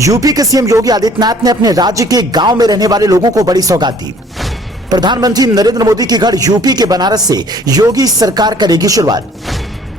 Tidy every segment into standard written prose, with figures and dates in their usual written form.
UP के CM Yogi Adityanath ने अपने राज्य के गांव में रहने वाले लोगों को बड़ी सौगात दी। प्रधानमंत्री नरेंद्र मोदी के घर यूपी के बनारस से योगी सरकार करेगी शुरुआत।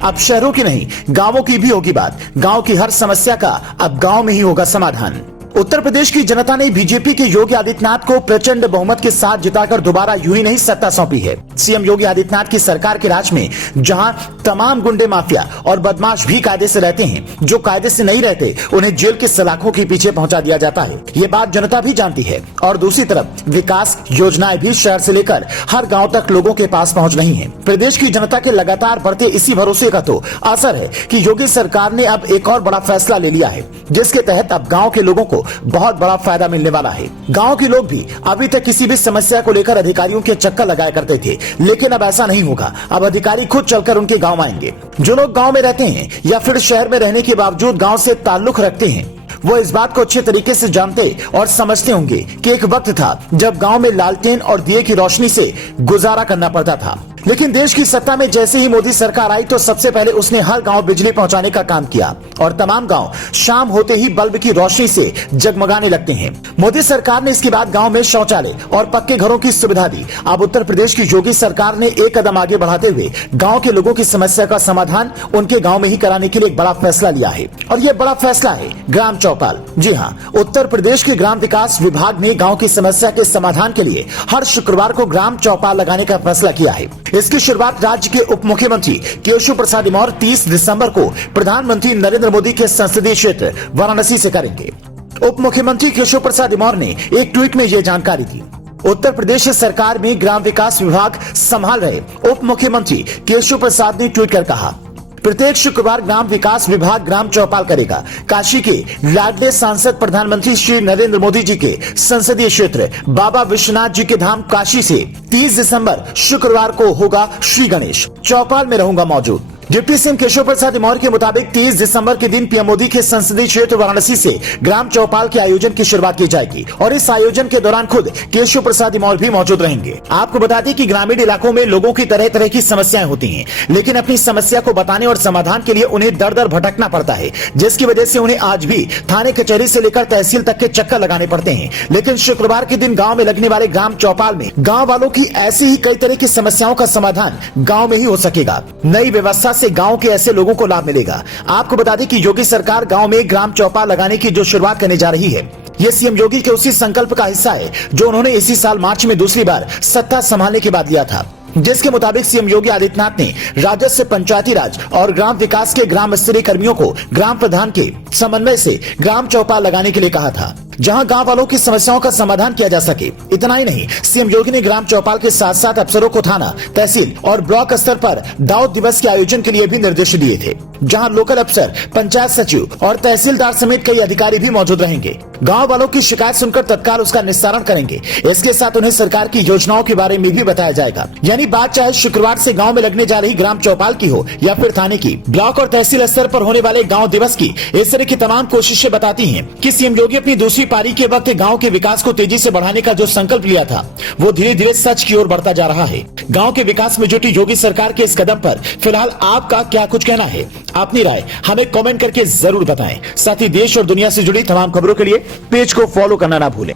अब शहरों की नहीं, गांवों की भी होगी बात। गांव की हर समस्या का अब गांव में ही होगा समाधान। उत्तर प्रदेश की जनता ने बीजेपी के योगी आदित्यनाथ को प्रचंड बहुमत के साथ जिताकर दोबारा यूं ही नहीं सत्ता सौंपी है। सीएम योगी आदित्यनाथ की सरकार के राज में जहां तमाम गुंडे माफिया और बदमाश भी कायदे से रहते हैं, जो कायदे से नहीं रहते उन्हें जेल के सलाखों के पीछे पहुंचा दिया जाता है। ये बात जनता भी जानती है। और दूसरी तरफ विकास योजनाएं भी शहर से लेकर हर गाँव तक लोगों के पास पहुँच रही है। प्रदेश की जनता के लगातार बढ़ते इसी भरोसे का तो असर है कि योगी सरकार ने अब एक और बड़ा फैसला ले लिया है, जिसके तहत अब गाँव के लोगों को बहुत बड़ा फायदा मिलने वाला है। गांव के लोग भी अभी तक किसी भी समस्या को लेकर अधिकारियों के चक्कर लगाया करते थे, लेकिन अब ऐसा नहीं होगा। अब अधिकारी खुद चलकर उनके गांव आएंगे। जो लोग गांव में रहते हैं या फिर शहर में रहने के बावजूद गांव से ताल्लुक रखते हैं, वो इस बात को अच्छे तरीके से जानते और समझते होंगे कि एक वक्त था जब गांव में लालटेन और दिए की रोशनी से गुजारा करना पड़ता था। लेकिन देश की सत्ता में जैसे ही मोदी सरकार आई तो सबसे पहले उसने हर गांव बिजली पहुंचाने का काम किया और तमाम गांव शाम होते ही बल्ब की रोशनी से जगमगाने लगते हैं। मोदी सरकार ने इसके बाद गांव में शौचालय और पक्के घरों की सुविधा दी। अब उत्तर प्रदेश की योगी सरकार ने एक कदम आगे बढ़ाते हुए गाँव के लोगों की समस्या का समाधान उनके गाँव में ही कराने के लिए एक बड़ा फैसला लिया है। और ये बड़ा फैसला है ग्राम चौपाल। जी हाँ, उत्तर प्रदेश के ग्राम विकास विभाग ने गाँव की समस्या के समाधान के लिए हर शुक्रवार को ग्राम चौपाल लगाने का फैसला किया है। इसकी शुरुआत राज्य के उप मुख्यमंत्री केशव प्रसाद मौर्य 30 दिसंबर को प्रधानमंत्री नरेंद्र मोदी के संसदीय क्षेत्र वाराणसी से करेंगे। उप मुख्यमंत्री केशव प्रसाद मौर्य ने एक ट्वीट में यह जानकारी दी। उत्तर प्रदेश सरकार में ग्राम विकास विभाग संभाल रहे उप मुख्यमंत्री केशव प्रसाद ने ट्वीट कर कहा, प्रत्येक शुक्रवार ग्राम विकास विभाग ग्राम चौपाल करेगा। काशी के लाडले सांसद प्रधानमंत्री श्री नरेंद्र मोदी जी के संसदीय क्षेत्र बाबा विश्वनाथ जी के धाम काशी से 30 दिसंबर शुक्रवार को होगा श्री गणेश। चौपाल में रहूंगा मौजूद। डिप्टी सीएम केशव प्रसाद मौर्य के मुताबिक 30 दिसंबर के दिन पीएम मोदी के संसदीय क्षेत्र वाराणसी से ग्राम चौपाल के आयोजन की शुरुआत की जाएगी और इस आयोजन के दौरान खुद केशव प्रसाद मौर्य भी मौजूद रहेंगे। आपको बता दें कि ग्रामीण इलाकों में लोगों की तरह तरह की समस्याएं होती हैं, लेकिन अपनी समस्या को बताने और समाधान के लिए उन्हें दर दर भटकना पड़ता है, जिसकी वजह से उन्हें आज भी थाने कचहरी से लेकर तहसील तक के चक्कर लगाने पड़ते हैं। लेकिन शुक्रवार के दिन गाँव में लगने वाले ग्राम चौपाल में गाँव वालों की ऐसी ही कई तरह की समस्याओं का समाधान गाँव में ही हो सकेगा। नई व्यवस्था से गांव के ऐसे लोगों को लाभ मिलेगा। आपको बता दें कि योगी सरकार गांव में ग्राम चौपाल लगाने की जो शुरुआत करने जा रही है, ये सीएम योगी के उसी संकल्प का हिस्सा है जो उन्होंने इसी साल मार्च में दूसरी बार सत्ता संभालने के बाद लिया था, जिसके मुताबिक सीएम योगी आदित्यनाथ ने राजस्व, पंचायती राज और ग्राम विकास के ग्राम स्तरीय कर्मियों को ग्राम प्रधान के समन्वय से ग्राम चौपाल लगाने के लिए कहा था, जहां गांव वालों की समस्याओं का समाधान किया जा सके। इतना ही नहीं, सीएम योगी ने ग्राम चौपाल के साथ साथ अफसरों को थाना, तहसील और ब्लॉक स्तर पर दाऊद दिवस के आयोजन के लिए भी निर्देश दिए थे, जहां लोकल अफसर, पंचायत सचिव और तहसीलदार समेत कई अधिकारी भी मौजूद रहेंगे। गाँव वालों की शिकायत सुनकर तत्काल उसका निस्तारण करेंगे। इसके साथ उन्हें सरकार की योजनाओं के बारे में भी बताया जाएगा। यानी बात चाहे शुक्रवार से गाँव में लगने जा रही ग्राम चौपाल की हो या फिर थाने की, ब्लॉक और तहसील स्तर पर होने वाले गाँव दिवस की, इस तरह की तमाम कोशिशें बताती है कि सीएम योगी अपनी दूसरी पारी के वक्त गांव के विकास को तेजी से बढ़ाने का जो संकल्प लिया था, वो धीरे धीरे सच की ओर बढ़ता जा रहा है। गांव के विकास में जुटी योगी सरकार के इस कदम पर फिलहाल आपका क्या कुछ कहना है? अपनी राय हमें कमेंट करके जरूर बताएं। साथ ही देश और दुनिया से जुड़ी तमाम खबरों के लिए पेज को फॉलो करना ना भूलें।